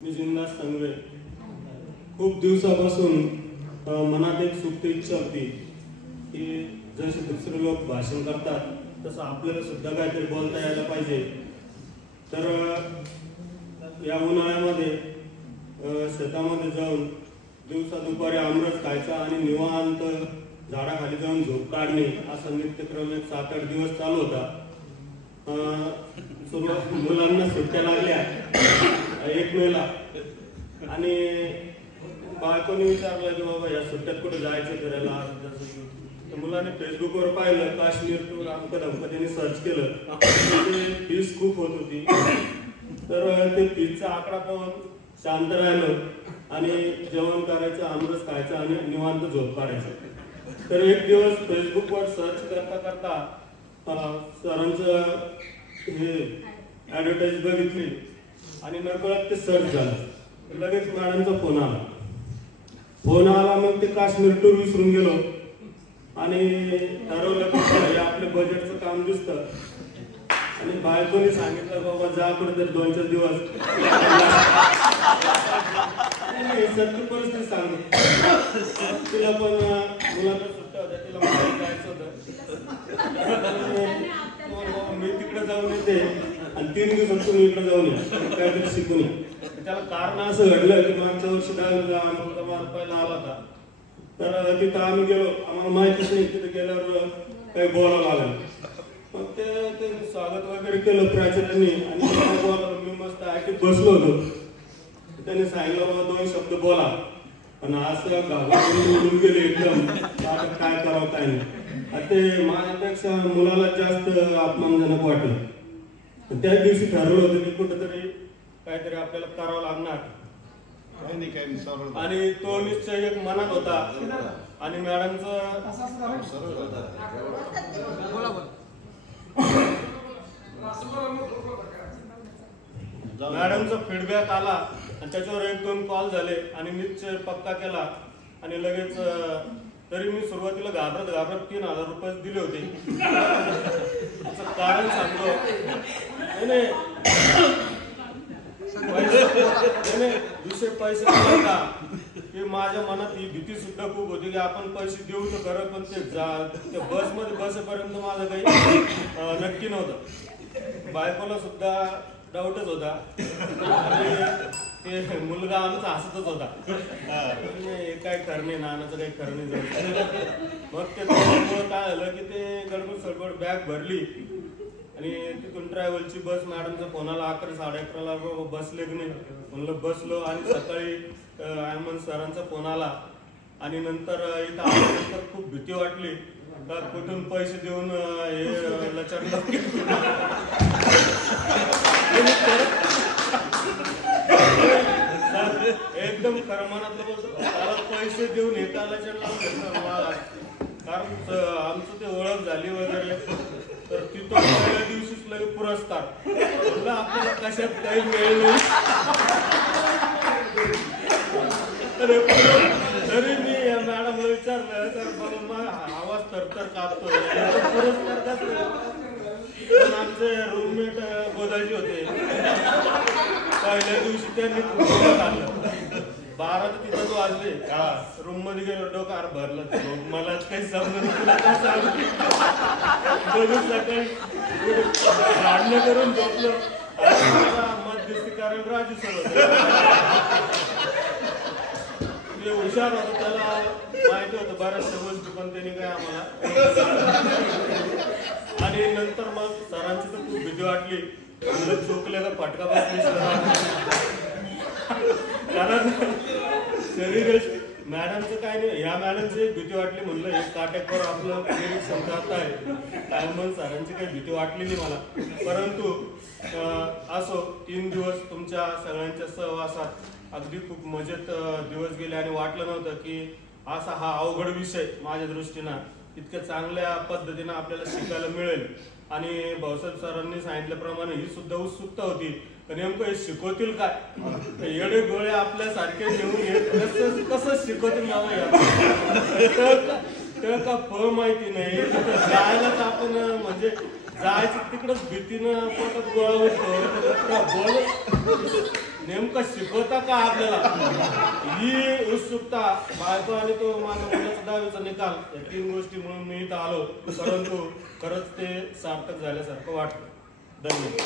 मी जिंदास संघवे खूप दिवसापासून मनात एक सुप्त इच्छा होती की जसे दुसरे लोक भाषण करतात तसं आपल्याला सुद्धा काहीतरी बोलता यायला पाहिजे। तर या उन्हाळ्यामध्ये शेतामध्ये जाऊन दिवसा दुपारी आमरस खायचा आणि निवांत झाडाखाली जाऊन झोप काढणे असा नित्यक्रम 7-8 दिवस चालू होता। सुरुवात मुलांना सुट्ट्या लागल्या 1 मेला आणि बायकोने विचारलं की बाबा या सुट्ट्यात कुठे जायचं फिरायला। तर मुलांनी फेसबुकवर पाहिलं काश्मीर टूर अमकं धमकं त्यांनी सर्च केलं, फीस खूप होत होती। तर ते फीसचा आकडा पाहून शांत राहिलं आणि जेवण करायचं, आमरस खायचं आणि निवांत झोप काढायचं। तर एक दिवस फेसबुकवर सर्च करता करता सरांचं हे ॲडव्हर्टाईज बघितली आणि नकळत ते सर्च झालं। लगेच मॅडमचा फोन आला मग ते काश्मीर टूर विसरून गेलो आणि ठरवलं की हे आपल्या बजेटचं काम दिसतं आणि बायकोने सांगितलं बाबा जा कुठेतरी 2-4 दिवस सत्य परिस्थिती सांगतो। तिला पण मुलांना सुट्ट्या होत्या, तिला मला जायचं होतं। मी तिकडे जाऊन येते आणि 3 दिवसात तुम्ही इकडे जाऊन या काहीतरी शिकून या। त्याला कारण असं घडलं की मागच्या वर्षी 10वीला मुलगा पहिला आला होता। तर तिथं आम्ही गेलो, आम्हाला माहितीच नाही तिथे गेल्यावर काही बोलावं लागलं। मग ते स्वागत वगैरे केलं प्राचार्यांनी आणि बोलावलं। मी मस्त ऐकत बसलो होतो। त्याने सांगितलं बाबा 2 शब्द बोला, पण असं घाबरून गेले एकदम आता काय करावं काय नाही। ते माझ्यापेक्षा मुलाला जास्त अपमानजनक वाटलं। त्याच दिवशी ठरवलं होतं की कुठेतरी काहीतरी आपल्याला करावं लागणार आणि तो निश्चय एक मनात होता। आणि मॅडमचं फीडबॅक आला आणि त्याच्यावर 1-2 कॉल झाले आणि निश्चय पक्का केला आणि लगेच तरी मी सुरुवातीला घाबरत 3000 रुपये दिले होते। त्याचं कारण सांगतो, विषय पैसे का की माझ्या मनात ही भीती सुद्धा खूप होती की आपण पैसे देऊ तर खरं, पण ते बसमध्ये बसेपर्यंत माझं काही नक्की नव्हतं। बायकोला सुद्धा डाऊटच होता आणि ते मुलगा आमचा हसतच होता, काय करणे नानाचं काही करणे जाऊ। मग ते काय झालं की ते गडबड सडबड बॅग भरली आणि तिथून ट्रॅव्हलची बस मॅडमचा फोन आला 11-11:30ला बसले की नाही म्हणलं बसलो आणि सकाळी अहमद सरांचा फोन आला आणि नंतर इथं आल्यानंतर खूप भीती वाटली का कुठून पैसे देऊन हे लचडलं एकदम खरं मनातलं बोलतो त्याला पैसे देऊन हे का लचडला, कारण आमचं ते ओळख झाली वगैरे। तर तिथं पहिल्या दिवशीच लगे पुरस्कार म्हणलं आपल्याला कशात काही मिळेल नाही। तरी मी या मॅडमला विचारलं तर बाबा आवाज थरथर कापतोय पुरस्कार कसं। पण आमचे रूममेट गोदाजी होते, पहिल्या दिवशी त्यांनी काढलं 12 तिथं वाजले रूम मध्ये गेलो डोकार भरलं मलाच काही समजलं सकाळी भांडणं करून झोपलो मध्यस्थी कारण राजू सर ते हुशार होतं, त्याला माहिती होतं बऱ्याचशा गोष्टी, पण त्यांनी काय आम्हाला। आणि नंतर मग सरांची तर खूप भीती वाटली, चोकल्याचा फटका बसली कारण शरीर मॅडमचं काय नाही, ह्या मॅडमची एक भीती वाटली म्हणलं एक काटेकोर आपलं निरीक्षण करत आहे। टायमन सरांची काही भीती वाटली नाही मला, परंतु असो 3 दिवस तुमच्या सगळ्यांच्या सहवासात अगदी खूप मजेत दिवस गेले आणि वाटलं नव्हतं की असा हा अवघड विषय माझ्या दृष्टीनं इतक्या चांगल्या पद्धतीनं आपल्याला शिकायला मिळेल। आणि भाऊसाहेब सरांनी सांगितल्याप्रमाणे ही सुद्धा उत्सुकता होती नेमकं हे शिकवतील काय, येडे गोळे आपल्यासारखे घेऊन कसं शिकवतील का फळ माहिती नाही। जायलाच आपण म्हणजे जायचं तिकडच भीतीनं पोटात गोळा होतो नेमकं शिकवता का आपल्याला ही उत्सुकता, बायको आणि तो माझ्या मुलाचा 10वीचा निकाल, या 3 गोष्टी म्हणून मी इथं आलो. परंतु खरंच ते सार्थक झाल्यासारखं वाटतं. धन्यवाद.